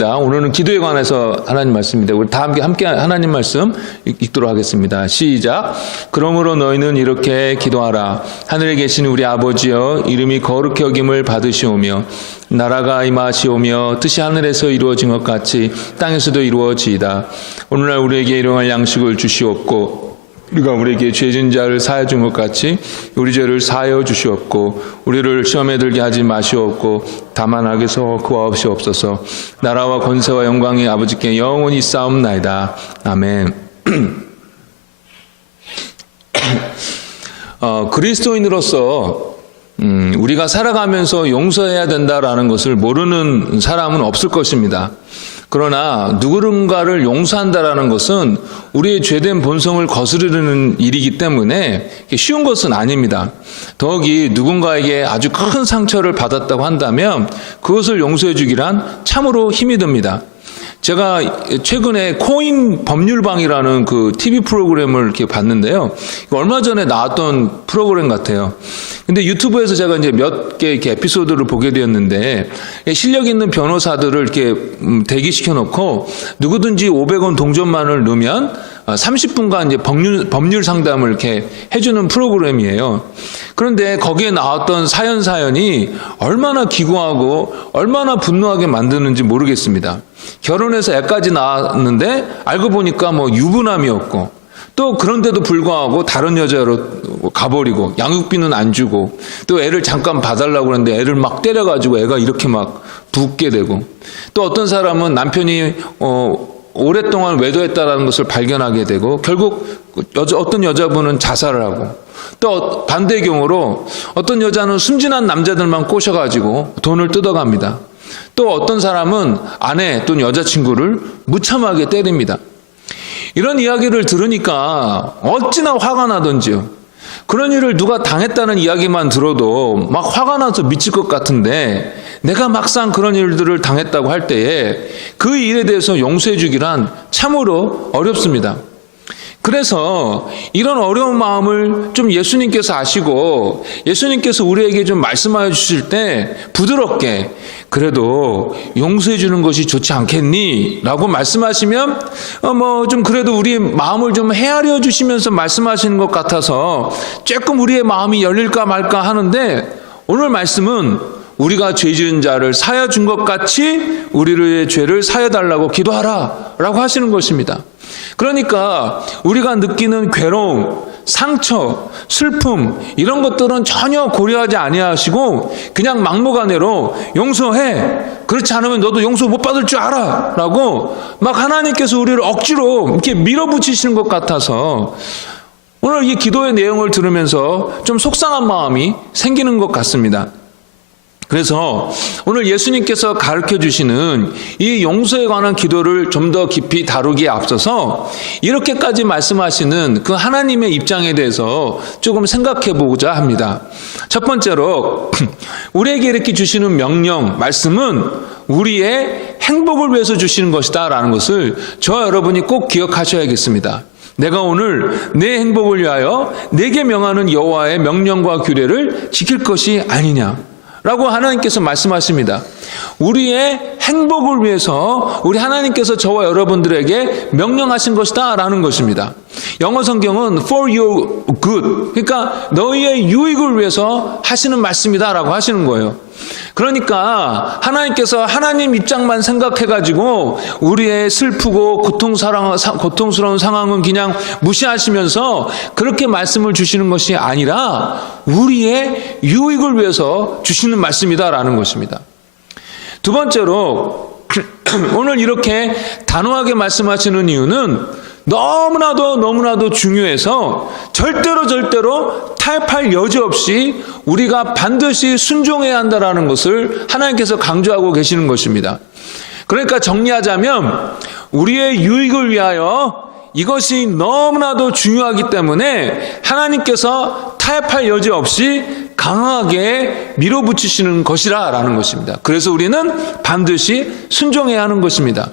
오늘은 기도에 관해서 하나님 말씀입니다. 우리 다 함께 하나님 말씀 읽도록 하겠습니다. 시작. 그러므로 너희는 이렇게 기도하라. 하늘에 계신 우리 아버지여, 이름이 거룩히 여김을 받으시오며 나라가 임하시오며 뜻이 하늘에서 이루어진 것 같이 땅에서도 이루어지이다. 오늘날 우리에게 일용할 양식을 주시옵고 우리가 우리에게 죄진 자를 사하여 준 것 같이 우리 죄를 사하여 주시옵고 우리를 시험에 들게 하지 마시옵고 다만 악에서 구하옵시옵소서. 나라와 권세와 영광이 아버지께 영원히 있사옵나이다. 아멘. 그리스도인으로서 우리가 살아가면서 용서해야 된다라는 것을 모르는 사람은 없을 것입니다. 그러나 누군가를 용서한다라는 것은 우리의 죄된 본성을 거스르는 일이기 때문에 쉬운 것은 아닙니다. 더욱이 누군가에게 아주 큰 상처를 받았다고 한다면 그것을 용서해 주기란 참으로 힘이 듭니다. 제가 최근에 코인 법률방이라는 그 TV 프로그램을 이렇게 봤는데요. 얼마 전에 나왔던 프로그램 같아요. 근데 유튜브에서 제가 이제 몇 개 이렇게 에피소드를 보게 되었는데, 실력 있는 변호사들을 이렇게 대기시켜 놓고 누구든지 500원 동전만을 넣으면 30분간 이제 법률 상담을 이렇게 해주는 프로그램이에요. 그런데 거기에 나왔던 사연이 얼마나 기구하고 얼마나 분노하게 만드는지 모르겠습니다. 결혼해서 애까지 낳았는데 알고 보니까 뭐 유부남이었고, 또 그런데도 불구하고 다른 여자로 가버리고 양육비는 안 주고, 또 애를 잠깐 봐달라고 그러는데 애를 막 때려가지고 애가 이렇게 막 붓게 되고, 또 어떤 사람은 남편이 오랫동안 외도했다라는 것을 발견하게 되고 결국 어떤 여자분은 자살을 하고, 또 반대의 경우로 어떤 여자는 순진한 남자들만 꼬셔가지고 돈을 뜯어갑니다. 또 어떤 사람은 아내 또는 여자친구를 무참하게 때립니다. 이런 이야기를 들으니까 어찌나 화가 나던지요. 그런 일을 누가 당했다는 이야기만 들어도 막 화가 나서 미칠 것 같은데, 내가 막상 그런 일들을 당했다고 할 때에 그 일에 대해서 용서해 주기란 참으로 어렵습니다. 그래서 이런 어려운 마음을 좀 예수님께서 아시고 예수님께서 우리에게 좀 말씀하여 주실 때 부드럽게 그래도 용서해 주는 것이 좋지 않겠니? 라고 말씀하시면 좀 그래도 우리의 마음을 좀 헤아려 주시면서 말씀하시는 것 같아서 조금 우리의 마음이 열릴까 말까 하는데, 오늘 말씀은 우리가 죄 지은 자를 사하여 준 것 같이 우리의 죄를 사하여 달라고 기도하라 라고 하시는 것입니다. 그러니까 우리가 느끼는 괴로움, 상처, 슬픔 이런 것들은 전혀 고려하지 아니하시고 그냥 막무가내로 용서해, 그렇지 않으면 너도 용서 못 받을 줄 알아 라고 막 하나님께서 우리를 억지로 이렇게 밀어붙이시는 것 같아서 오늘 이 기도의 내용을 들으면서 좀 속상한 마음이 생기는 것 같습니다. 그래서 오늘 예수님께서 가르쳐 주시는 이 용서에 관한 기도를 좀 더 깊이 다루기에 앞서서 이렇게까지 말씀하시는 그 하나님의 입장에 대해서 조금 생각해 보고자 합니다. 첫 번째로 우리에게 이렇게 주시는 명령, 말씀은 우리의 행복을 위해서 주시는 것이다 라는 것을 저와 여러분이 꼭 기억하셔야겠습니다. 내가 오늘 내 행복을 위하여 내게 명하는 여호와의 명령과 규례를 지킬 것이 아니냐 라고 하나님께서 말씀하십니다. 우리의 행복을 위해서 우리 하나님께서 저와 여러분들에게 명령하신 것이다 라는 것입니다. 영어 성경은 for your good, 그러니까 너희의 유익을 위해서 하시는 말씀이다 라고 하시는 거예요. 그러니까 하나님께서 하나님 입장만 생각해가지고 우리의 슬프고 고통스러운 상황은 그냥 무시하시면서 그렇게 말씀을 주시는 것이 아니라 우리의 유익을 위해서 주시는 말씀이다라는 것입니다. 두 번째로 오늘 이렇게 단호하게 말씀하시는 이유는 너무나도 중요해서 절대로 타협할 여지 없이 우리가 반드시 순종해야 한다는 것을 하나님께서 강조하고 계시는 것입니다. 그러니까 정리하자면 우리의 유익을 위하여 이것이 너무나도 중요하기 때문에 하나님께서 타협할 여지 없이 강하게 밀어붙이시는 것이라 라는 것입니다. 그래서 우리는 반드시 순종해야 하는 것입니다.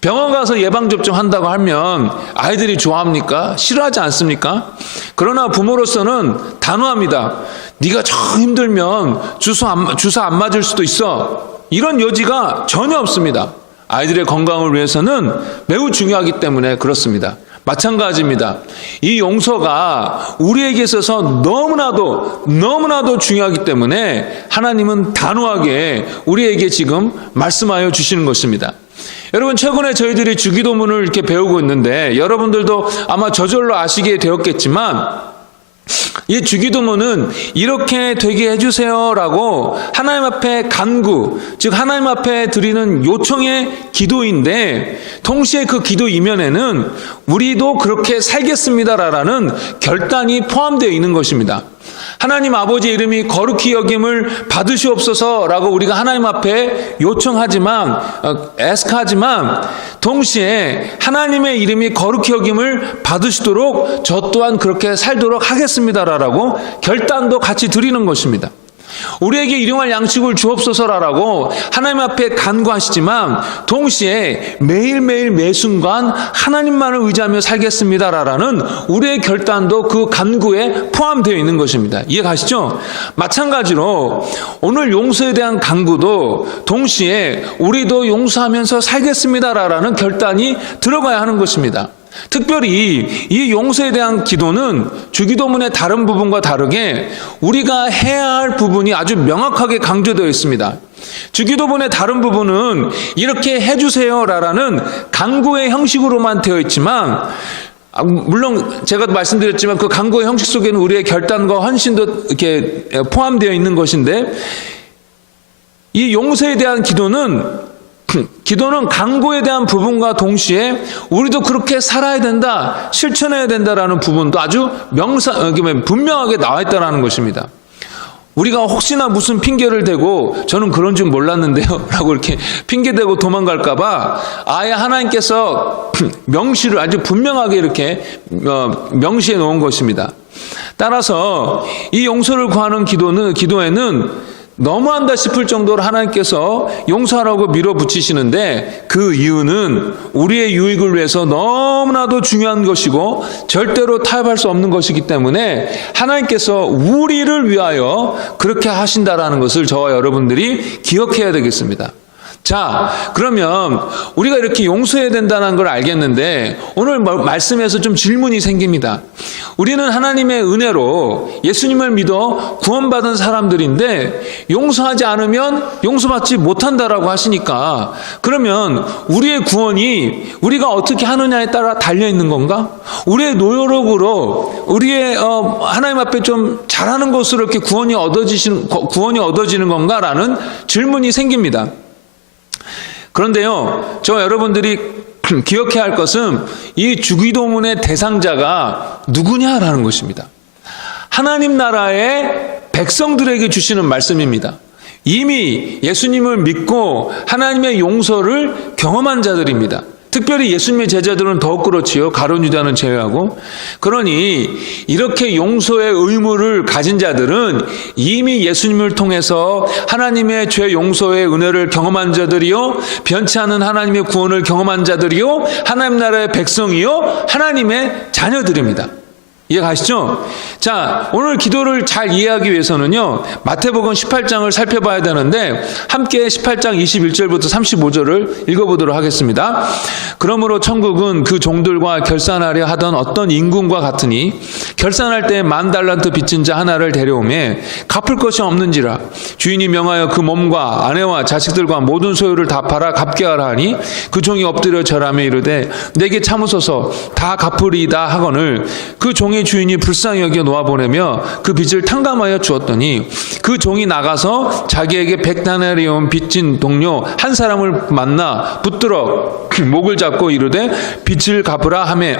병원 가서 예방접종 한다고 하면 아이들이 좋아합니까? 싫어하지 않습니까? 그러나 부모로서는 단호합니다. 네가 좀 힘들면 주사 안 맞을 수도 있어. 이런 여지가 전혀 없습니다. 아이들의 건강을 위해서는 매우 중요하기 때문에 그렇습니다. 마찬가지입니다. 이 용서가 우리에게 있어서 너무나도 중요하기 때문에 하나님은 단호하게 우리에게 지금 말씀하여 주시는 것입니다. 여러분, 최근에 저희들이 주기도문을 이렇게 배우고 있는데 여러분들도 아마 저절로 아시게 되었겠지만 이 주기도문은 이렇게 되게 해주세요라고 하나님 앞에 간구, 즉 하나님 앞에 드리는 요청의 기도인데 동시에 그 기도 이면에는 우리도 그렇게 살겠습니다라는 결단이 포함되어 있는 것입니다. 하나님 아버지의 이름이 거룩히 여김을 받으시옵소서라고 우리가 하나님 앞에 요청하지만 애스크하지만 동시에 하나님의 이름이 거룩히 여김을 받으시도록 저 또한 그렇게 살도록 하겠습니다라고 결단도 같이 드리는 것입니다. 우리에게 일용할 양식을 주옵소서라고 하나님 앞에 간구하시지만 동시에 매일매일 매순간 하나님만을 의지하며 살겠습니다라는 우리의 결단도 그 간구에 포함되어 있는 것입니다. 이해가시죠? 마찬가지로 오늘 용서에 대한 간구도 동시에 우리도 용서하면서 살겠습니다라는 결단이 들어가야 하는 것입니다. 특별히 이 용서에 대한 기도는 주기도문의 다른 부분과 다르게 우리가 해야 할 부분이 아주 명확하게 강조되어 있습니다. 주기도문의 다른 부분은 이렇게 해주세요라는 간구의 형식으로만 되어 있지만 물론 제가 말씀드렸지만 그 간구의 형식 속에는 우리의 결단과 헌신도 이렇게 포함되어 있는 것인데 이 용서에 대한 기도는 간구에 대한 부분과 동시에 우리도 그렇게 살아야 된다, 실천해야 된다라는 부분도 아주 분명하게 나와 있다는 것입니다. 우리가 혹시나 무슨 핑계를 대고 저는 그런 줄 몰랐는데요 라고 이렇게 핑계대고 도망갈까 봐 아예 하나님께서 명시를 아주 분명하게 이렇게 명시해 놓은 것입니다. 따라서 이 용서를 구하는 기도에는 너무한다 싶을 정도로 하나님께서 용서하라고 밀어붙이시는데 그 이유는 우리의 유익을 위해서 너무나도 중요한 것이고 절대로 타협할 수 없는 것이기 때문에 하나님께서 우리를 위하여 그렇게 하신다라는 것을 저와 여러분들이 기억해야 되겠습니다. 자, 그러면 우리가 이렇게 용서해야 된다는 걸 알겠는데 오늘 말씀에서 좀 질문이 생깁니다. 우리는 하나님의 은혜로 예수님을 믿어 구원받은 사람들인데 용서하지 않으면 용서받지 못한다라고 하시니까 그러면 우리의 구원이 우리가 어떻게 하느냐에 따라 달려있는 건가? 우리의 노력으로 우리의 하나님 앞에 좀 잘하는 것으로 이렇게 구원이 얻어지는 건가라는 질문이 생깁니다. 그런데요, 저 여러분들이 기억해야 할 것은 이 주기도문의 대상자가 누구냐라는 것입니다. 하나님 나라의 백성들에게 주시는 말씀입니다. 이미 예수님을 믿고 하나님의 용서를 경험한 자들입니다. 특별히 예수님의 제자들은 더욱 그렇지요. 가룟 유다는 제외하고. 그러니 이렇게 용서의 의무를 가진 자들은 이미 예수님을 통해서 하나님의 죄 용서의 은혜를 경험한 자들이요, 변치 않은 하나님의 구원을 경험한 자들이요, 하나님 나라의 백성이요, 하나님의 자녀들입니다. 이해가시죠? 자, 오늘 기도를 잘 이해하기 위해서는요, 마태복음 18장을 살펴봐야 되는데 함께 18장 21절부터 35절을 읽어보도록 하겠습니다. 그러므로 천국은 그 종들과 결산하려 하던 어떤 임금과 같으니 결산할 때 10,000달란트 빚진 자 하나를 데려오매 갚을 것이 없는지라 주인이 명하여 그 몸과 아내와 자식들과 모든 소유를 다 팔아 갚게 하라 하니 그 종이 엎드려 절하며 이르되 내게 참으소서 다 갚으리이다 하거늘 그 종의 주인이 불쌍히 여겨 놓아보내며 그 빚을 탕감하여 주었더니 그 종이 나가서 자기에게 100데나리온 빚진 동료 한 사람을 만나 붙들어 목을 잡고 이르되 빚을 갚으라 하매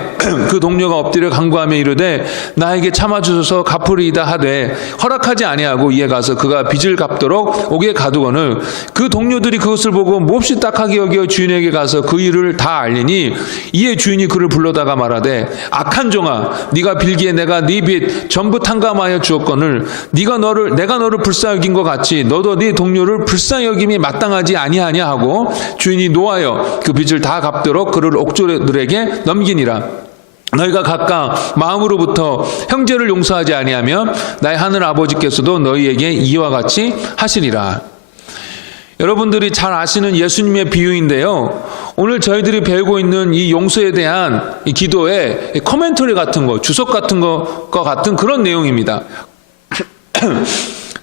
그 동료가 엎드려 간구하며 이르되 나에게 참아주소서 갚으리이다 하되 허락하지 아니하고 이에 가서 그가 빚을 갚도록 옥에 가두거늘 그 동료들이 그것을 보고 몹시 딱하게 여겨 주인에게 가서 그 일을 다 알리니 이에 주인이 그를 불러다가 말하되 악한 종아 네가 빌기에 내가 네 빚 전부 탕감하여 주었거늘 내가 너를 불쌍히 여긴 것 같이 너도 네 동료를 불쌍히 여김이 마땅하지 아니하냐 하고 주인이 노하여 그 빚을 다 갚도록 그를 옥졸들에게 넘기니라. 너희가 각각 마음으로부터 형제를 용서하지 아니하면 나의 하늘 아버지께서도 너희에게 이와 같이 하시리라. 여러분들이 잘 아시는 예수님의 비유인데요. 오늘 저희들이 배우고 있는 이 용서에 대한 이 기도에 코멘터리 같은 거, 주석 같은 것과 같은 그런 내용입니다.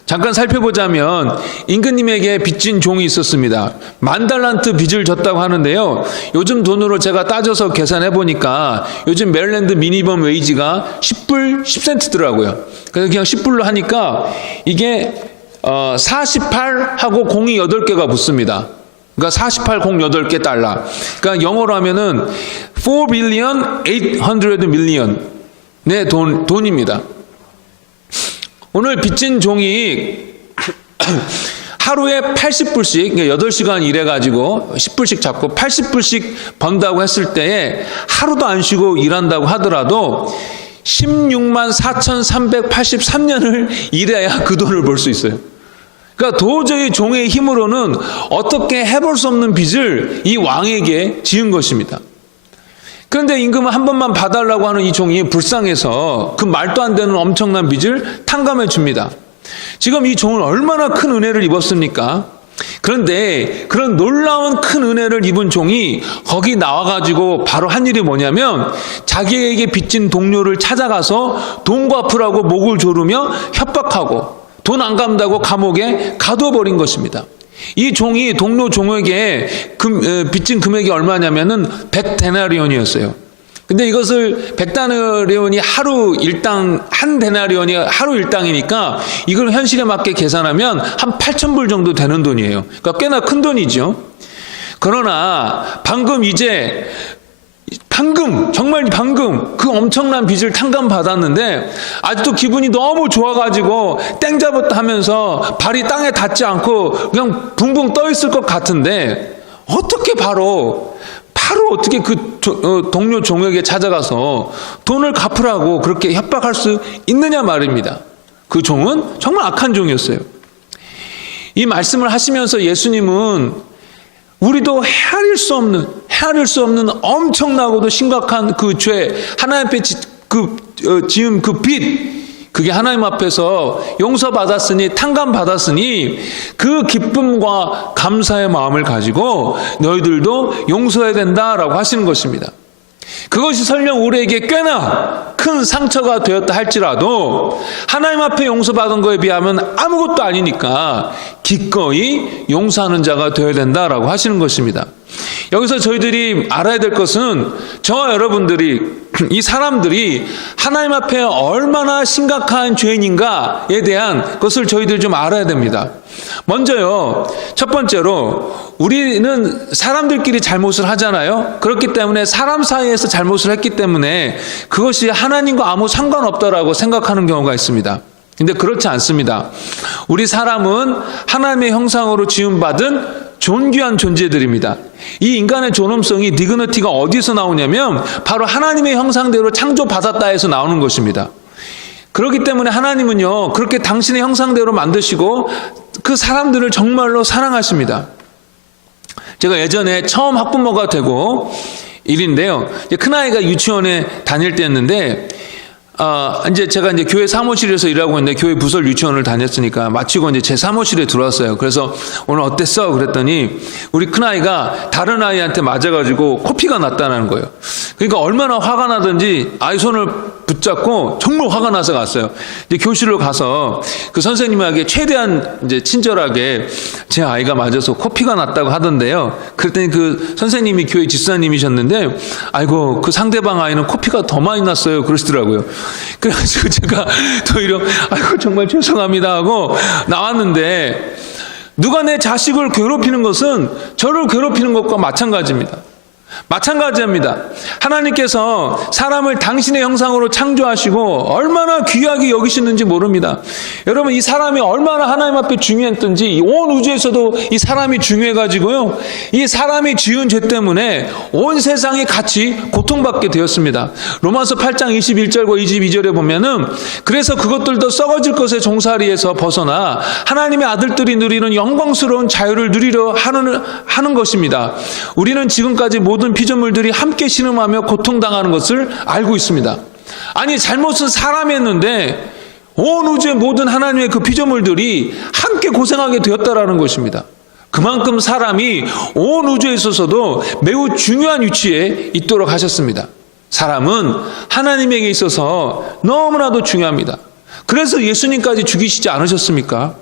잠깐 살펴보자면 임금님에게 빚진 종이 있었습니다. 10,000달란트 빚을 졌다고 하는데요. 요즘 돈으로 제가 따져서 계산해 보니까 요즘 메릴랜드 미니멈 웨이지가 10불 10센트더라고요. 그래서 그냥 10불로 하니까 이게 48하고 0이 8개가 붙습니다. 그러니까 48, 0, 8개 달러. 그러니까 영어로 하면은 4 billion 800 million의 돈입니다. 오늘 빚진 종이 하루에 80불씩, 8시간 일해가지고 10불씩 잡고 80불씩 번다고 했을 때에 하루도 안 쉬고 일한다고 하더라도 16만 4,383년을 일해야 그 돈을 벌 수 있어요. 그러니까 도저히 종의 힘으로는 어떻게 해볼 수 없는 빚을 이 왕에게 지은 것입니다. 그런데 임금은 한 번만 봐달라고 하는 이 종이 불쌍해서 그 말도 안 되는 엄청난 빚을 탕감해 줍니다. 지금 이 종은 얼마나 큰 은혜를 입었습니까? 그런데 그런 놀라운 큰 은혜를 입은 종이 거기 나와가지고 바로 한 일이 뭐냐면 자기에게 빚진 동료를 찾아가서 돈 갚으라고 목을 조르며 협박하고 돈 안 갚는다고 감옥에 가둬버린 것입니다. 이 종이 동료 종에게 빚진 금액이 얼마냐면은 100데나리온이었어요. 근데 이것을 100데나리온이 하루 일당, 한 데나리온이 하루 일당이니까 이걸 현실에 맞게 계산하면 한 8,000불 정도 되는 돈이에요. 그러니까 꽤나 큰 돈이죠. 그러나 정말 방금 그 엄청난 빚을 탕감받았는데 아직도 기분이 너무 좋아가지고 땡 잡았다 하면서 발이 땅에 닿지 않고 그냥 붕붕 떠 있을 것 같은데 어떻게 바로 어떻게 그 동료 종에게 찾아가서 돈을 갚으라고 그렇게 협박할 수 있느냐 말입니다. 그 종은 정말 악한 종이었어요. 이 말씀을 하시면서 예수님은 우리도 헤아릴 수 없는 엄청나고도 심각한 그 죄, 하나님 앞에 지은 그 빚, 그게 하나님 앞에서 용서받았으니, 탕감받았으니 그 기쁨과 감사의 마음을 가지고 너희들도 용서해야 된다라고 하시는 것입니다. 그것이 설령 우리에게 꽤나 큰 상처가 되었다 할지라도 하나님 앞에 용서받은 거에 비하면 아무것도 아니니까 기꺼이 용서하는 자가 되어야 된다라고 하시는 것입니다. 여기서 저희들이 알아야 될 것은 저와 여러분들이, 이 사람들이 하나님 앞에 얼마나 심각한 죄인인가에 대한 것을 저희들이 좀 알아야 됩니다. 먼저요, 첫 번째로 우리는 사람들끼리 잘못을 하잖아요. 그렇기 때문에 사람 사이에서 잘못을 했기 때문에 그것이 하나님과 아무 상관없다라고 생각하는 경우가 있습니다. 근데 그렇지 않습니다. 우리 사람은 하나님의 형상으로 지음받은 존귀한 존재들입니다. 이 인간의 존엄성이, 디그니티가 어디서 나오냐면 바로 하나님의 형상대로 창조받았다 해서 나오는 것입니다. 그렇기 때문에 하나님은요, 그렇게 당신의 형상대로 만드시고 그 사람들을 정말로 사랑하십니다. 제가 예전에 처음 학부모가 되고 일인데요, 큰아이가 유치원에 다닐 때였는데 이제 제가 교회 사무실에서 일하고 있는데 교회 부설 유치원을 다녔으니까 마치고 이제 제 사무실에 들어왔어요. 그래서 오늘 어땠어? 그랬더니 우리 큰아이가 다른 아이한테 맞아가지고 코피가 났다는 거예요. 그러니까 얼마나 화가 나든지 아이 손을 붙잡고 정말 화가 나서 갔어요. 이제 교실로 가서 그 선생님에게 최대한 이제 친절하게 제 아이가 맞아서 코피가 났다고 하던데요. 그랬더니 그 선생님이 교회 집사님이셨는데 아이고 그 상대방 아이는 코피가 더 많이 났어요. 그러시더라고요. 그래가지고 제가 더 이러 아이고 정말 죄송합니다 하고 나왔는데 누가 내 자식을 괴롭히는 것은 저를 괴롭히는 것과 마찬가지입니다. 하나님께서 사람을 당신의 형상으로 창조하시고 얼마나 귀하게 여기시는지 모릅니다. 여러분, 이 사람이 얼마나 하나님 앞에 중요했던지 온 우주에서도 이 사람이 중요해가지고요, 이 사람이 지은 죄 때문에 온 세상이 같이 고통받게 되었습니다. 로마서 8장 21절과 22절에 보면은 그래서 그것들도 썩어질 것의 종살이에서 벗어나 하나님의 아들들이 누리는 영광스러운 자유를 누리려 하는 것입니다. 우리는 지금까지 모든 피조물들이 함께 신음하며 고통당하는 것을 알고 있습니다. 아니, 잘못은 사람이 했는데 온 우주의 모든 하나님의 그 피조물들이 함께 고생하게 되었다라는 것입니다. 그만큼 사람이 온 우주에 있어서도 매우 중요한 위치에 있도록 하셨습니다. 사람은 하나님에게 있어서 너무나도 중요합니다. 그래서 예수님까지 죽이시지 않으셨습니까?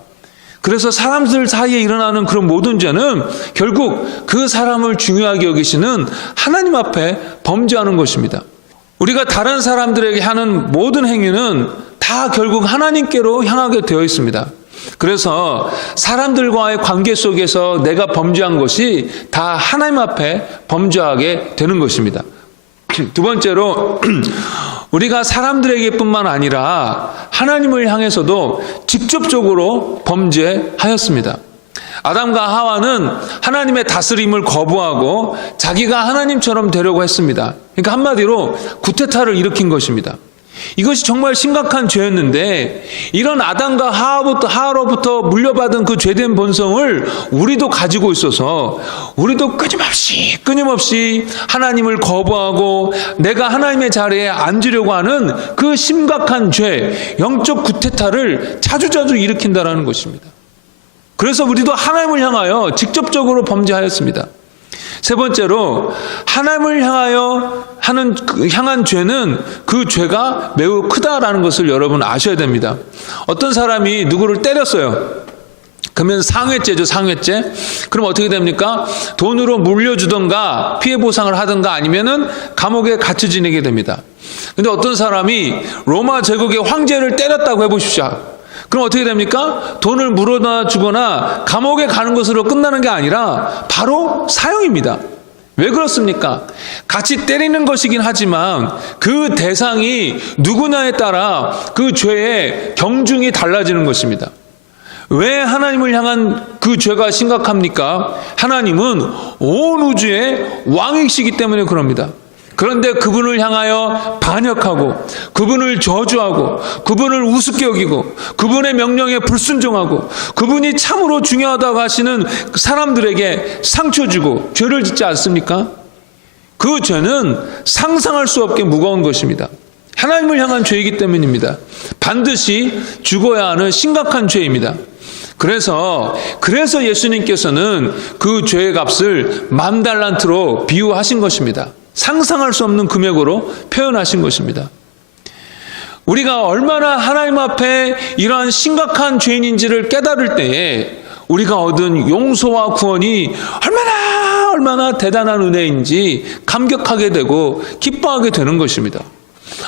그래서 사람들 사이에 일어나는 그런 모든 죄는 결국 그 사람을 중요하게 여기시는 하나님 앞에 범죄하는 것입니다. 우리가 다른 사람들에게 하는 모든 행위는 다 결국 하나님께로 향하게 되어 있습니다. 그래서 사람들과의 관계 속에서 내가 범죄한 것이 다 하나님 앞에 범죄하게 되는 것입니다. 두 번째로 우리가 사람들에게뿐만 아니라 하나님을 향해서도 직접적으로 범죄하였습니다. 아담과 하와는 하나님의 다스림을 거부하고 자기가 하나님처럼 되려고 했습니다. 그러니까 한마디로 구테타를 일으킨 것입니다. 이것이 정말 심각한 죄였는데 이런 아담과 하와로부터 물려받은 그 죄된 본성을 우리도 가지고 있어서 우리도 끊임없이 하나님을 거부하고 내가 하나님의 자리에 앉으려고 하는 그 심각한 죄, 영적 구테타를 자주자주 일으킨다는 것입니다. 그래서 우리도 하나님을 향하여 직접적으로 범죄하였습니다. 세 번째로 하나님을 향한 죄는 그 죄가 매우 크다라는 것을 여러분 아셔야 됩니다. 어떤 사람이 누구를 때렸어요. 그러면 상해죄죠, 상해죄. 그럼 어떻게 됩니까? 돈으로 물려주던가 피해 보상을 하던가 아니면은 감옥에 갇혀 지내게 됩니다. 근데 어떤 사람이 로마 제국의 황제를 때렸다고 해보십시오. 그럼 어떻게 됩니까? 돈을 물어다 주거나 감옥에 가는 것으로 끝나는 게 아니라 바로 사형입니다. 왜 그렇습니까? 같이 때리는 것이긴 하지만 그 대상이 누구냐에 따라 그 죄의 경중이 달라지는 것입니다. 왜 하나님을 향한 그 죄가 심각합니까? 하나님은 온 우주의 왕이시기 때문에 그럽니다. 그런데 그분을 향하여 반역하고 그분을 저주하고 그분을 우습게 여기고 그분의 명령에 불순종하고 그분이 참으로 중요하다고 하시는 사람들에게 상처 주고 죄를 짓지 않습니까? 그 죄는 상상할 수 없게 무거운 것입니다. 하나님을 향한 죄이기 때문입니다. 반드시 죽어야 하는 심각한 죄입니다. 그래서 예수님께서는 그 죄의 값을 10,000달란트로 비유하신 것입니다. 상상할 수 없는 금액으로 표현하신 것입니다. 우리가 얼마나 하나님 앞에 이러한 심각한 죄인인지를 깨달을 때에 우리가 얻은 용서와 구원이 얼마나 대단한 은혜인지 감격하게 되고 기뻐하게 되는 것입니다.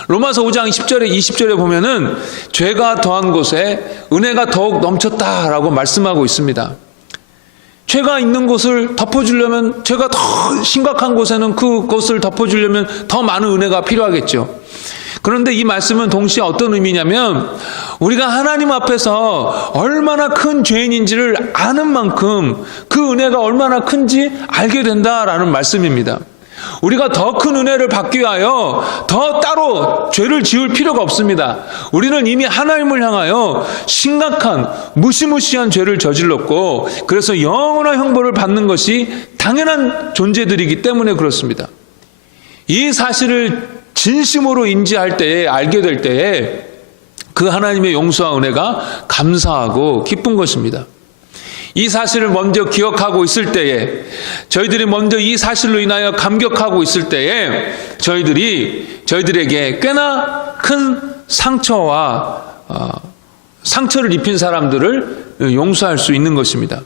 로마서 5장 10절에 20절에 보면은 죄가 더한 곳에 은혜가 더욱 넘쳤다라고 말씀하고 있습니다. 죄가 있는 곳을 덮어주려면, 죄가 더 심각한 곳에는 그것을 덮어주려면 더 많은 은혜가 필요하겠죠. 그런데 이 말씀은 동시에 어떤 의미냐면 우리가 하나님 앞에서 얼마나 큰 죄인인지를 아는 만큼 그 은혜가 얼마나 큰지 알게 된다라는 말씀입니다. 우리가 더 큰 은혜를 받기 위하여 더 따로 죄를 지을 필요가 없습니다. 우리는 이미 하나님을 향하여 심각한 무시무시한 죄를 저질렀고 그래서 영원한 형벌을 받는 것이 당연한 존재들이기 때문에 그렇습니다. 이 사실을 진심으로 인지할 때에, 알게 될 때에 그 하나님의 용서와 은혜가 감사하고 기쁜 것입니다. 이 사실을 먼저 기억하고 있을 때에, 저희들이 먼저 이 사실로 인하여 감격하고 있을 때에 저희들에게 꽤나 큰 상처를 입힌 사람들을 용서할 수 있는 것입니다.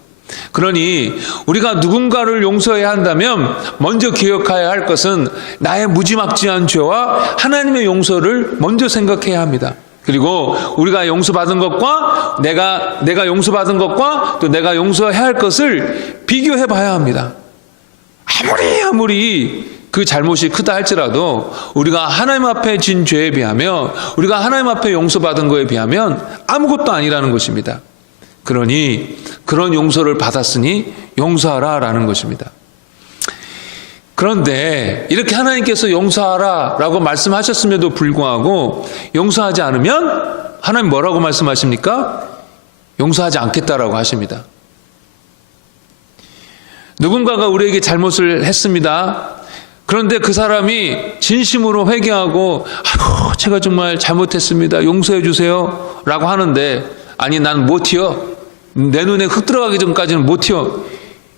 그러니 우리가 누군가를 용서해야 한다면 먼저 기억해야 할 것은 나의 무지막지한 죄와 하나님의 용서를 먼저 생각해야 합니다. 그리고 우리가 용서받은 것과 내가 용서받은 것과 또 내가 용서해야 할 것을 비교해 봐야 합니다. 아무리 그 잘못이 크다 할지라도 우리가 하나님 앞에 진 죄에 비하며 우리가 하나님 앞에 용서받은 것에 비하면 아무것도 아니라는 것입니다. 그러니 그런 용서를 받았으니 용서하라라는 것입니다. 그런데 이렇게 하나님께서 용서하라라고 말씀하셨음에도 불구하고 용서하지 않으면 하나님 뭐라고 말씀하십니까? 용서하지 않겠다라고 하십니다. 누군가가 우리에게 잘못을 했습니다. 그런데 그 사람이 진심으로 회개하고 아이고 제가 정말 잘못했습니다. 용서해 주세요 라고 하는데 아니 난 못 튀어. 내 눈에 흙 들어가기 전까지는 못 튀어.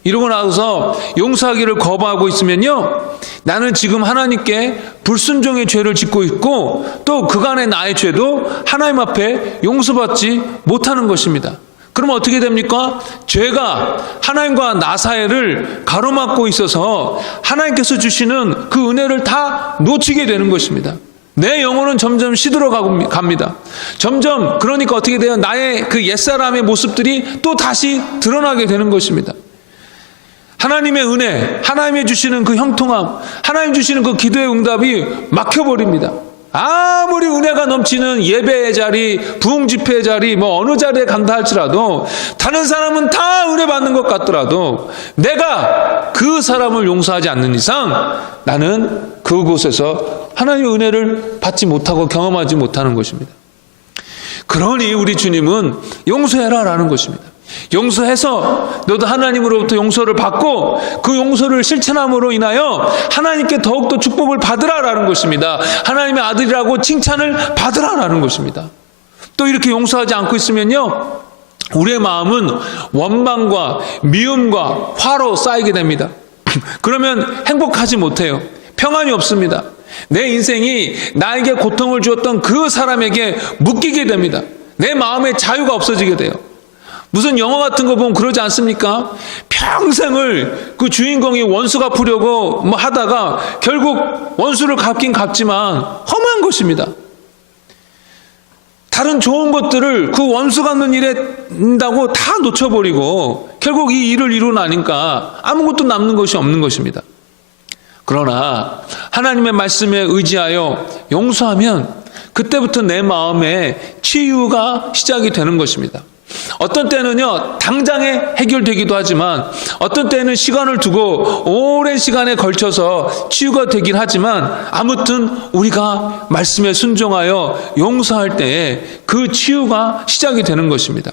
이러고 나서 용서하기를 거부하고 있으면요, 나는 지금 하나님께 불순종의 죄를 짓고 있고 또 그간의 나의 죄도 하나님 앞에 용서받지 못하는 것입니다. 그러면 어떻게 됩니까? 죄가 하나님과 나 사이를 가로막고 있어서 하나님께서 주시는 그 은혜를 다 놓치게 되는 것입니다. 내 영혼은 점점 시들어 갑니다. 점점, 그러니까 어떻게 돼요? 나의 그 옛사람의 모습들이 또 다시 드러나게 되는 것입니다. 하나님의 은혜, 하나님이 주시는 그 형통함, 하나님 주시는 그 기도의 응답이 막혀버립니다. 아무리 은혜가 넘치는 예배의 자리, 부흥 집회의 자리, 어느 자리에 간다 할지라도 다른 사람은 다 은혜 받는 것 같더라도 내가 그 사람을 용서하지 않는 이상 나는 그곳에서 하나님의 은혜를 받지 못하고 경험하지 못하는 것입니다. 그러니 우리 주님은 용서해라 라는 것입니다. 용서해서 너도 하나님으로부터 용서를 받고 그 용서를 실천함으로 인하여 하나님께 더욱더 축복을 받으라라는 것입니다. 하나님의 아들이라고 칭찬을 받으라라는 것입니다. 또 이렇게 용서하지 않고 있으면요, 우리의 마음은 원망과 미움과 화로 쌓이게 됩니다. 그러면 행복하지 못해요. 평안이 없습니다. 내 인생이 나에게 고통을 주었던 그 사람에게 묶이게 됩니다. 내 마음에 자유가 없어지게 돼요. 무슨 영화 같은 거 보면 그러지 않습니까? 평생을 그 주인공이 원수 갚으려고 하다가 결국 원수를 갚긴 갚지만 험한 것입니다. 다른 좋은 것들을 그 원수 갚는 일에 든다고 다 놓쳐버리고 결국 이 일을 이루고 나니까 아무것도 남는 것이 없는 것입니다. 그러나 하나님의 말씀에 의지하여 용서하면 그때부터 내 마음에 치유가 시작이 되는 것입니다. 어떤 때는요, 당장에 해결되기도 하지만 어떤 때는 시간을 두고 오랜 시간에 걸쳐서 치유가 되긴 하지만 아무튼 우리가 말씀에 순종하여 용서할 때에 그 치유가 시작이 되는 것입니다.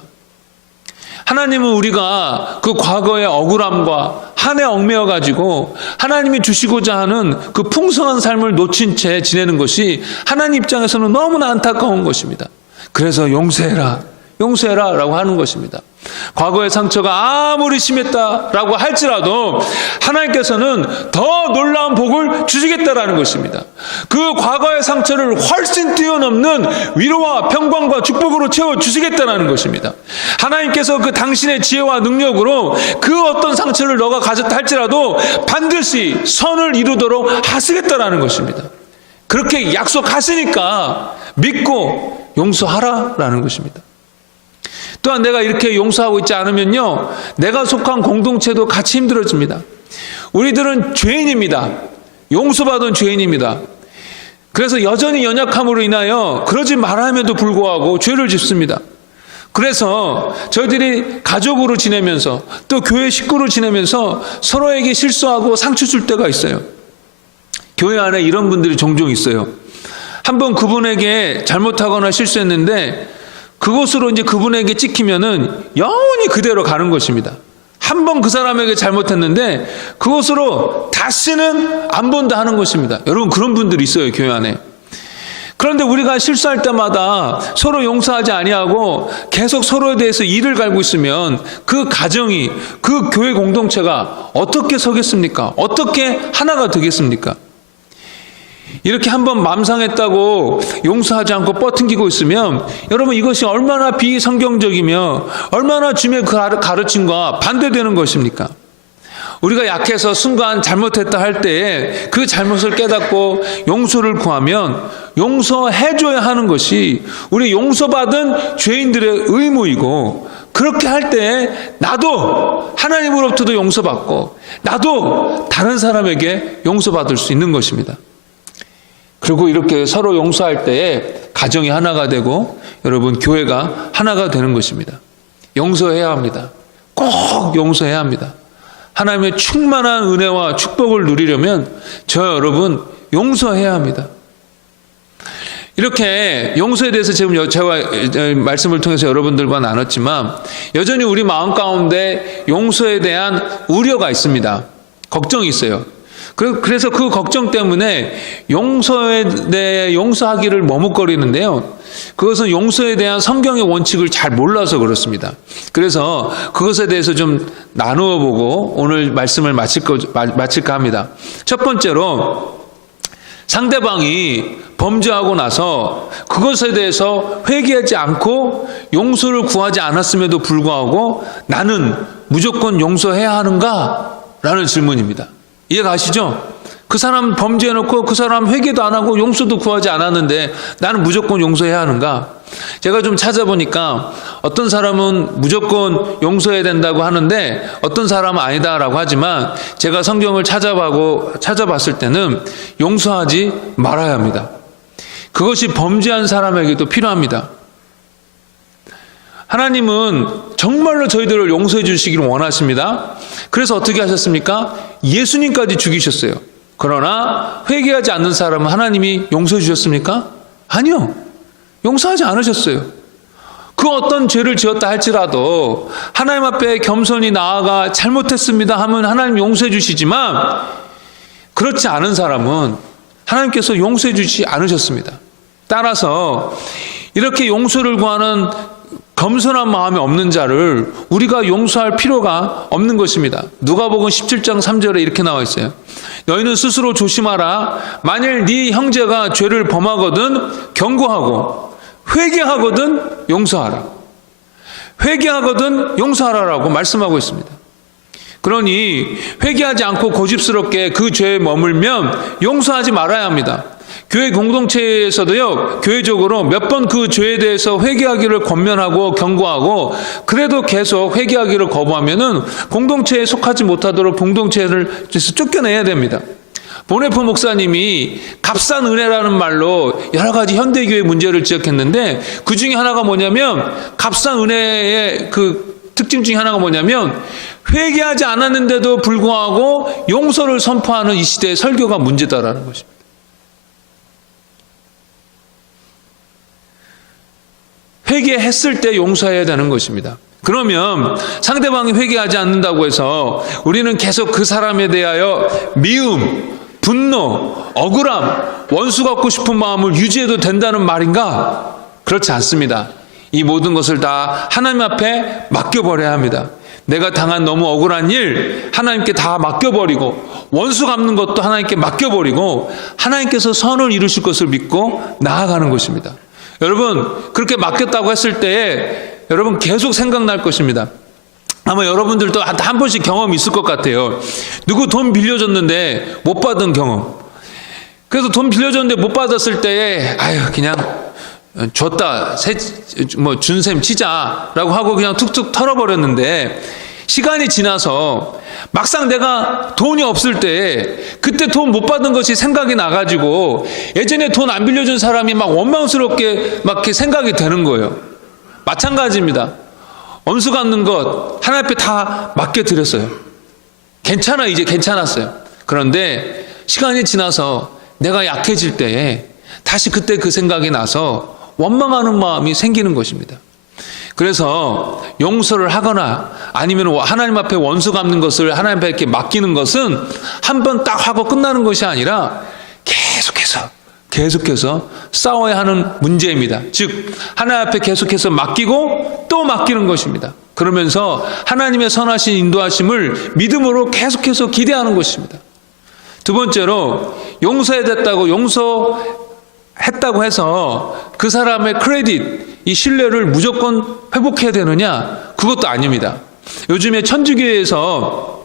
하나님은 우리가 그 과거의 억울함과 한에 얽매여 가지고 하나님이 주시고자 하는 그 풍성한 삶을 놓친 채 지내는 것이 하나님 입장에서는 너무나 안타까운 것입니다. 그래서 용서해라 라고 하는 것입니다. 과거의 상처가 아무리 심했다라고 할지라도 하나님께서는 더 놀라운 복을 주시겠다라는 것입니다. 그 과거의 상처를 훨씬 뛰어넘는 위로와 평강과 축복으로 채워주시겠다라는 것입니다. 하나님께서 그 당신의 지혜와 능력으로 그 어떤 상처를 너가 가졌다 할지라도 반드시 선을 이루도록 하시겠다라는 것입니다. 그렇게 약속하시니까 믿고 용서하라라는 것입니다. 또한 내가 이렇게 용서하고 있지 않으면요, 내가 속한 공동체도 같이 힘들어집니다. 우리들은 죄인입니다. 용서받은 죄인입니다. 그래서 여전히 연약함으로 인하여 그러지 말함에도 불구하고 죄를 짓습니다. 그래서 저희들이 가족으로 지내면서 또 교회 식구로 지내면서 서로에게 실수하고 상처 줄 때가 있어요. 교회 안에 이런 분들이 종종 있어요. 한번 그분에게 잘못하거나 실수했는데 그곳으로 이제 그분에게 찍히면은 영원히 그대로 가는 것입니다. 한 번 그 사람에게 잘못했는데 그곳으로 다시는 안 본다 하는 것입니다. 여러분, 그런 분들이 있어요, 교회 안에. 그런데 우리가 실수할 때마다 서로 용서하지 아니하고 계속 서로에 대해서 이를 갈고 있으면 그 가정이, 그 교회 공동체가 어떻게 서겠습니까? 어떻게 하나가 되겠습니까? 이렇게 한번 맘상했다고 용서하지 않고 뻗팅기고 있으면 여러분, 이것이 얼마나 비성경적이며 얼마나 주님의 그 가르침과 반대되는 것입니까? 우리가 약해서 순간 잘못했다 할 때에 그 잘못을 깨닫고 용서를 구하면 용서해줘야 하는 것이 우리 용서받은 죄인들의 의무이고, 그렇게 할 때에 나도 하나님으로부터도 용서받고 나도 다른 사람에게 용서받을 수 있는 것입니다. 그리고 이렇게 서로 용서할 때에 가정이 하나가 되고 여러분, 교회가 하나가 되는 것입니다. 용서해야 합니다. 꼭 용서해야 합니다. 하나님의 충만한 은혜와 축복을 누리려면 여러분 용서해야 합니다. 이렇게 용서에 대해서 지금 제가 말씀을 통해서 여러분들과 나눴지만 여전히 우리 마음 가운데 용서에 대한 우려가 있습니다. 걱정이 있어요. 그래서 그 걱정 때문에 용서에 대해 용서하기를 머뭇거리는데요. 그것은 용서에 대한 성경의 원칙을 잘 몰라서 그렇습니다. 그래서 그것에 대해서 좀 나누어 보고 오늘 말씀을 마칠까 합니다. 첫 번째로, 상대방이 범죄하고 나서 그것에 대해서 회개하지 않고 용서를 구하지 않았음에도 불구하고 나는 무조건 용서해야 하는가? 라는 질문입니다. 이해가 가시죠? 그 사람 범죄해놓고 그 사람 회개도 안 하고 용서도 구하지 않았는데 나는 무조건 용서해야 하는가? 제가 좀 찾아보니까 어떤 사람은 무조건 용서해야 된다고 하는데 어떤 사람은 아니다라고 하지만 제가 성경을 찾아봤을 때는 용서하지 말아야 합니다. 그것이 범죄한 사람에게도 필요합니다. 하나님은 정말로 저희들을 용서해 주시기를 원하십니다. 그래서 어떻게 하셨습니까? 예수님까지 죽이셨어요. 그러나 회개하지 않는 사람은 하나님이 용서해 주셨습니까? 아니요. 용서하지 않으셨어요. 그 어떤 죄를 지었다 할지라도 하나님 앞에 겸손히 나아가 잘못했습니다 하면 하나님 용서해 주시지만, 그렇지 않은 사람은 하나님께서 용서해 주지 않으셨습니다. 따라서 이렇게 용서를 구하는 겸손한 마음이 없는 자를 우리가 용서할 필요가 없는 것입니다. 누가복음 17장 3절에 이렇게 나와 있어요. 너희는 스스로 조심하라. 만일 네 형제가 죄를 범하거든 경고하고 회개하거든 용서하라. 회개하거든 용서하라라고 말씀하고 있습니다. 그러니 회개하지 않고 고집스럽게 그 죄에 머물면 용서하지 말아야 합니다. 교회 공동체에서도요, 교회적으로 몇 번 그 죄에 대해서 회개하기를 권면하고 경고하고 그래도 계속 회개하기를 거부하면은 공동체에 속하지 못하도록 공동체를 쫓겨내야 됩니다. 보네프 목사님이 값싼 은혜라는 말로 여러 가지 현대교회 문제를 지적했는데, 그 중에 하나가 뭐냐면, 값싼 은혜의 그 특징 중에 하나가 뭐냐면, 회개하지 않았는데도 불구하고 용서를 선포하는 이 시대의 설교가 문제다라는 것입니다. 회개했을 때 용서해야 되는 것입니다. 그러면 상대방이 회개하지 않는다고 해서 우리는 계속 그 사람에 대하여 미움, 분노, 억울함, 원수 갖고 싶은 마음을 유지해도 된다는 말인가? 그렇지 않습니다. 이 모든 것을 다 하나님 앞에 맡겨버려야 합니다. 내가 당한 너무 억울한 일 하나님께 다 맡겨버리고, 원수 갚는 것도 하나님께 맡겨버리고 하나님께서 선을 이루실 것을 믿고 나아가는 것입니다. 여러분, 그렇게 맡겼다고 했을 때에 여러분 계속 생각날 것입니다. 아마 여러분들도 한 번씩 경험이 있을 것 같아요. 누구 돈 빌려줬는데 못 받은 경험. 그래서 돈 빌려줬는데 못 받았을 때에 그냥 줬다, 준 셈 치자라고 하고 그냥 툭툭 털어버렸는데, 시간이 지나서 막상 내가 돈이 없을 때 그때 돈 못 받은 것이 생각이 나가지고 예전에 돈 안 빌려준 사람이 막 원망스럽게 막 이렇게 생각이 되는 거예요. 마찬가지입니다. 원수 갚는 것 하나님 앞에 다 맡겨드렸어요. 괜찮아, 이제 괜찮았어요. 그런데 시간이 지나서 내가 약해질 때에 다시 그때 그 생각이 나서 원망하는 마음이 생기는 것입니다. 그래서 용서를 하거나 아니면 하나님 앞에 원수 갚는 것을 하나님 앞에 이렇게 맡기는 것은 한 번 딱 하고 끝나는 것이 아니라 계속해서 싸워야 하는 문제입니다. 즉 하나님 앞에 계속해서 맡기고 또 맡기는 것입니다. 그러면서 하나님의 선하신 인도하심을 믿음으로 계속해서 기대하는 것입니다. 두 번째로, 용서했다고 해서 그 사람의 크레딧, 이 신뢰를 무조건 회복해야 되느냐? 그것도 아닙니다. 요즘에 천주교에서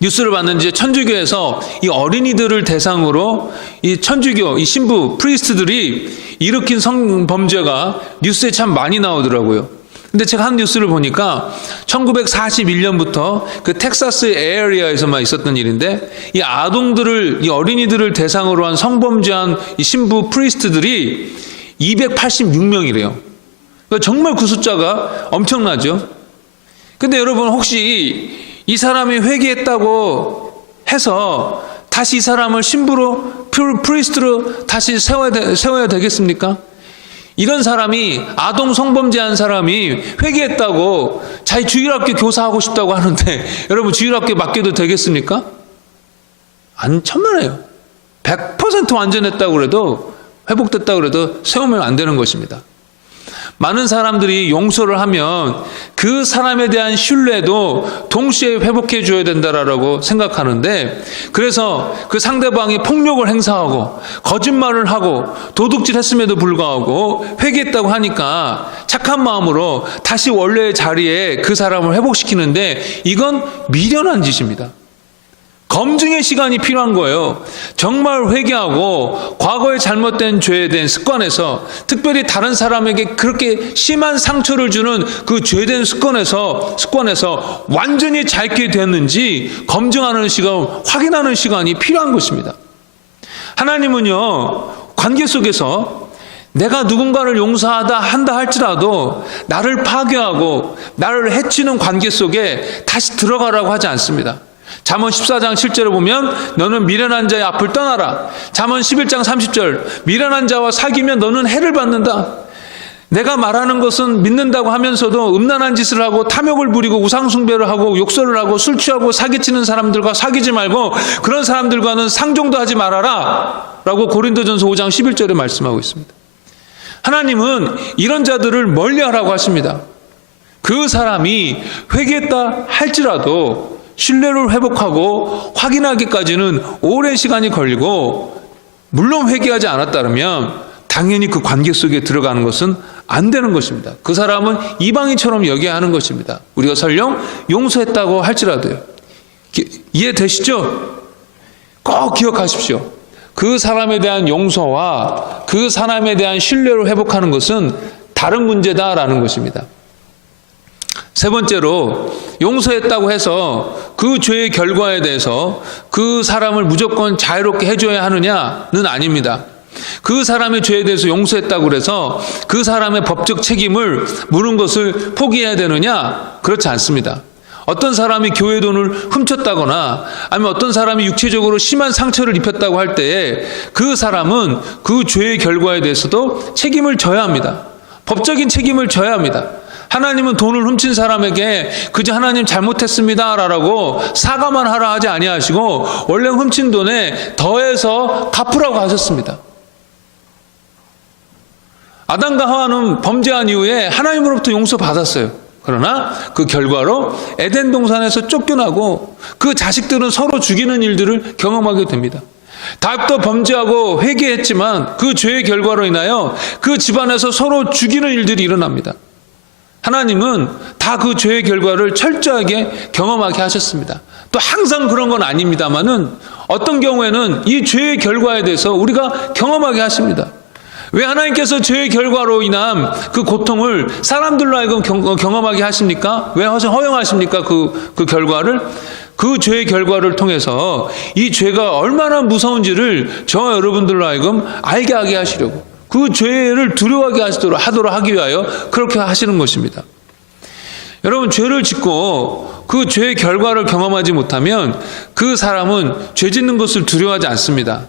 뉴스를 봤는지, 천주교에서 이 어린이들을 대상으로 이 천주교, 이 신부, 프리스트들이 일으킨 성범죄가 뉴스에 참 많이 나오더라고요. 근데 제가 한 뉴스를 보니까 1941년부터 그 텍사스 에어리아에서만 있었던 일인데, 이 어린이들을 대상으로 한 성범죄한 이 신부, 프리스트들이 286명이래요. 그러니까 정말 그 숫자가 엄청나죠. 근데 여러분, 혹시 이 사람이 회개했다고 해서 다시 이 사람을 신부로, 프리스트로 다시 세워야 되겠습니까? 이런 사람이, 아동 성범죄한 사람이 회개했다고 자기 주일학교 교사하고 싶다고 하는데 여러분, 주일학교에 맡겨도 되겠습니까? 천만에요. 100% 완전했다고 그래도, 회복됐다고 그래도 세우면 안 되는 것입니다. 많은 사람들이 용서를 하면 그 사람에 대한 신뢰도 동시에 회복해 줘야 된다라고 생각하는데, 그래서 그 상대방이 폭력을 행사하고 거짓말을 하고 도둑질 했음에도 불구하고 회개했다고 하니까 착한 마음으로 다시 원래의 자리에 그 사람을 회복시키는데, 이건 미련한 짓입니다. 검증의 시간이 필요한 거예요. 정말 회개하고 과거의 잘못된 죄에 대한 습관에서, 특별히 다른 사람에게 그렇게 심한 상처를 주는 그 죄된 습관에서 완전히 자유케 되었는지 검증하는 시간, 확인하는 시간이 필요한 것입니다. 하나님은요, 관계 속에서 내가 누군가를 용서하다 한다 할지라도 나를 파괴하고 나를 해치는 관계 속에 다시 들어가라고 하지 않습니다. 잠언 14장 7절을 보면 너는 미련한 자의 앞을 떠나라. 잠언 11장 30절, 미련한 자와 사귀면 너는 해를 받는다. 내가 말하는 것은 믿는다고 하면서도 음란한 짓을 하고 탐욕을 부리고 우상숭배를 하고 욕설을 하고 술 취하고 사기치는 사람들과 사귀지 말고 그런 사람들과는 상종도 하지 말아라 라고 고린도전서 5장 11절에 말씀하고 있습니다. 하나님은 이런 자들을 멀리하라고 하십니다. 그 사람이 회개했다 할지라도 신뢰를 회복하고 확인하기까지는 오랜 시간이 걸리고, 물론 회개하지 않았다면 당연히 그 관계 속에 들어가는 것은 안 되는 것입니다. 그 사람은 이방인처럼 여겨야 하는 것입니다. 우리가 설령 용서했다고 할지라도요. 이해되시죠? 꼭 기억하십시오. 그 사람에 대한 용서와 그 사람에 대한 신뢰를 회복하는 것은 다른 문제다라는 것입니다. 세 번째로, 용서했다고 해서 그 죄의 결과에 대해서 그 사람을 무조건 자유롭게 해줘야 하느냐는 아닙니다. 그 사람의 죄에 대해서 용서했다고 해서 그 사람의 법적 책임을 물은 것을 포기해야 되느냐? 그렇지 않습니다. 어떤 사람이 교회 돈을 훔쳤다거나 아니면 어떤 사람이 육체적으로 심한 상처를 입혔다고 할 때에 그 사람은 그 죄의 결과에 대해서도 책임을 져야 합니다. 법적인 책임을 져야 합니다. 하나님은 돈을 훔친 사람에게 그저 하나님 잘못했습니다 라고 사과만 하라 하지 아니하시고 원래 훔친 돈에 더해서 갚으라고 하셨습니다. 아담과 하와는 범죄한 이후에 하나님으로부터 용서받았어요. 그러나 그 결과로 에덴 동산에서 쫓겨나고 그 자식들은 서로 죽이는 일들을 경험하게 됩니다. 다윗도 범죄하고 회개했지만 그 죄의 결과로 인하여 그 집안에서 서로 죽이는 일들이 일어납니다. 하나님은 다 그 죄의 결과를 철저하게 경험하게 하셨습니다. 또 항상 그런 건 아닙니다만은 어떤 경우에는 이 죄의 결과에 대해서 우리가 경험하게 하십니다. 왜 하나님께서 죄의 결과로 인한 그 고통을 사람들로 하여금 경험하게 하십니까? 왜 허용하십니까? 그 결과를? 그 죄의 결과를 통해서 이 죄가 얼마나 무서운지를 저 여러분들로 하여금 알게 하게 하시려고, 그 죄를 두려워하게 하도록 하기 위하여 그렇게 하시는 것입니다. 여러분, 죄를 짓고 그 죄의 결과를 경험하지 못하면 그 사람은 죄 짓는 것을 두려워하지 않습니다.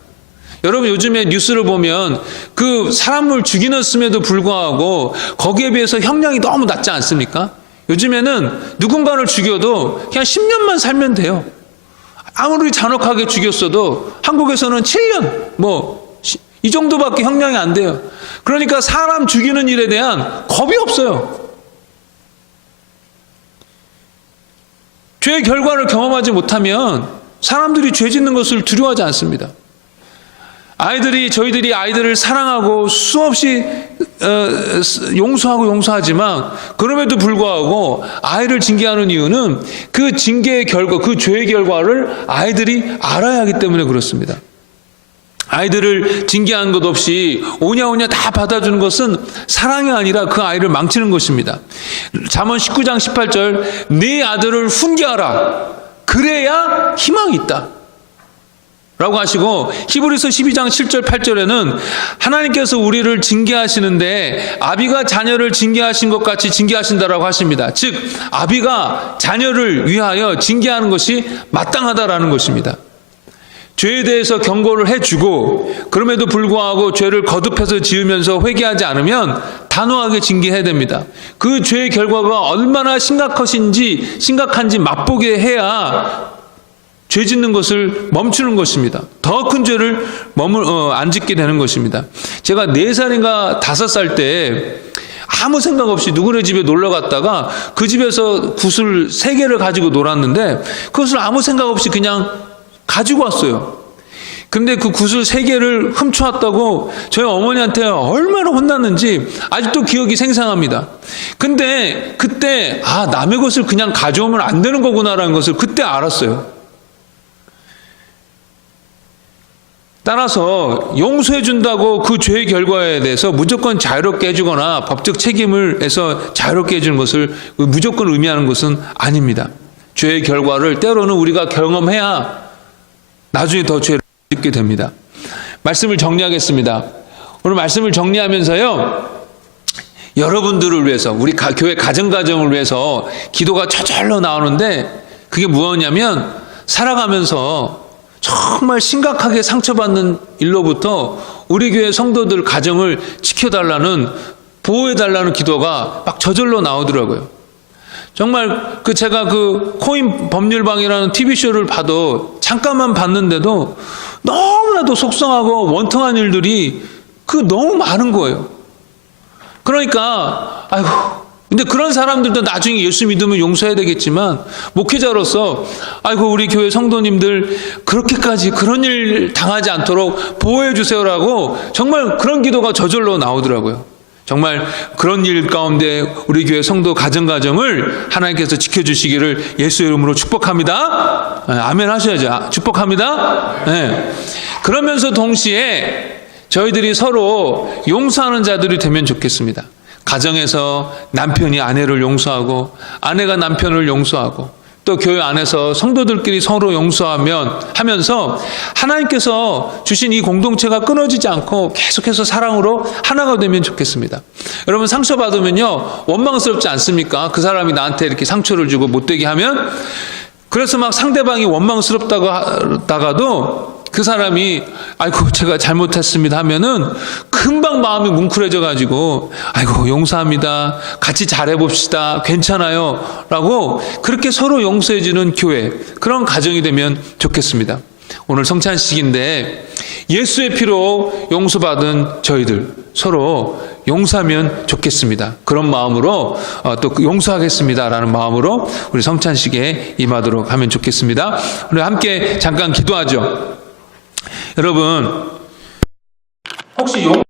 여러분, 요즘에 뉴스를 보면 그 사람을 죽이었음에도 불구하고 거기에 비해서 형량이 너무 낮지 않습니까? 요즘에는 누군가를 죽여도 그냥 10년만 살면 돼요. 아무리 잔혹하게 죽였어도 한국에서는 7년 이 정도밖에 형량이 안 돼요. 그러니까 사람 죽이는 일에 대한 겁이 없어요. 죄의 결과를 경험하지 못하면 사람들이 죄 짓는 것을 두려워하지 않습니다. 저희들이 아이들을 사랑하고 수없이 용서하지만 그럼에도 불구하고 아이를 징계하는 이유는 그 징계의 결과, 그 죄의 결과를 아이들이 알아야 하기 때문에 그렇습니다. 아이들을 징계한 것 없이 오냐오냐 다 받아주는 것은 사랑이 아니라 그 아이를 망치는 것입니다. 잠언 19장 18절, 네 아들을 훈계하라. 그래야 희망이 있다 라고 하시고, 히브리서 12장 7절 8절에는 하나님께서 우리를 징계하시는데 아비가 자녀를 징계하신 것 같이 징계하신다라고 하십니다. 즉 아비가 자녀를 위하여 징계하는 것이 마땅하다라는 것입니다. 죄에 대해서 경고를 해주고 그럼에도 불구하고 죄를 거듭해서 지으면서 회개하지 않으면 단호하게 징계해야 됩니다. 그 죄의 결과가 얼마나 심각한지 맛보게 해야 죄 짓는 것을 멈추는 것입니다. 더 큰 죄를 안 짓게 되는 것입니다. 제가 4살인가 5살 때 아무 생각 없이 누구네 집에 놀러 갔다가 그 집에서 굿을 3개를 가지고 놀았는데 그것을 아무 생각 없이 그냥 가지고 왔어요. 근데 그 굿을 3개를 훔쳐왔다고 저희 어머니한테 얼마나 혼났는지 아직도 기억이 생생합니다. 근데 그때 남의 것을 그냥 가져오면 안 되는 거구나라는 것을 그때 알았어요. 따라서 용서해 준다고 그 죄의 결과에 대해서 무조건 자유롭게 해주거나 법적 책임을 해서 자유롭게 해주는 것을 무조건 의미하는 것은 아닙니다. 죄의 결과를 때로는 우리가 경험해야 나중에 더 죄를 짓게 됩니다. 말씀을 정리하겠습니다. 오늘 말씀을 정리하면서요, 여러분들을 위해서, 우리 교회 가정을 위해서 기도가 저절로 나오는데 그게 무엇이냐면 살아가면서 정말 심각하게 상처받는 일로부터 우리 교회 성도들 가정을 지켜달라는, 보호해달라는 기도가 막 저절로 나오더라고요. 정말 제가 코인 법률방이라는 TV쇼를 봐도 잠깐만 봤는데도 너무나도 속상하고 원통한 일들이 너무 많은 거예요. 그러니까 근데 그런 사람들도 나중에 예수 믿으면 용서해야 되겠지만 목회자로서 우리 교회 성도님들 그렇게까지 그런 일 당하지 않도록 보호해 주세요라고 정말 그런 기도가 저절로 나오더라고요. 정말 그런 일 가운데 우리 교회 성도 가정을 하나님께서 지켜주시기를 예수의 이름으로 축복합니다. 아멘 하셔야죠. 축복합니다. 네. 그러면서 동시에 저희들이 서로 용서하는 자들이 되면 좋겠습니다. 가정에서 남편이 아내를 용서하고 아내가 남편을 용서하고 또 교회 안에서 성도들끼리 서로 용서하면서 하나님께서 주신 이 공동체가 끊어지지 않고 계속해서 사랑으로 하나가 되면 좋겠습니다. 여러분 상처받으면요 원망스럽지 않습니까? 그 사람이 나한테 이렇게 상처를 주고 못되게 하면 그래서 막 상대방이 원망스럽다고 하다가도 그 사람이 제가 잘못했습니다 하면은 금방 마음이 뭉클해져 가지고 용서합니다. 같이 잘해봅시다. 괜찮아요. 라고 그렇게 서로 용서해주는 교회, 그런 가정이 되면 좋겠습니다. 오늘 성찬식인데 예수의 피로 용서받은 저희들 서로 용서하면 좋겠습니다. 그런 마음으로 또 용서하겠습니다라는 마음으로 우리 성찬식에 임하도록 하면 좋겠습니다. 우리 함께 잠깐 기도하죠. 여러분, 혹시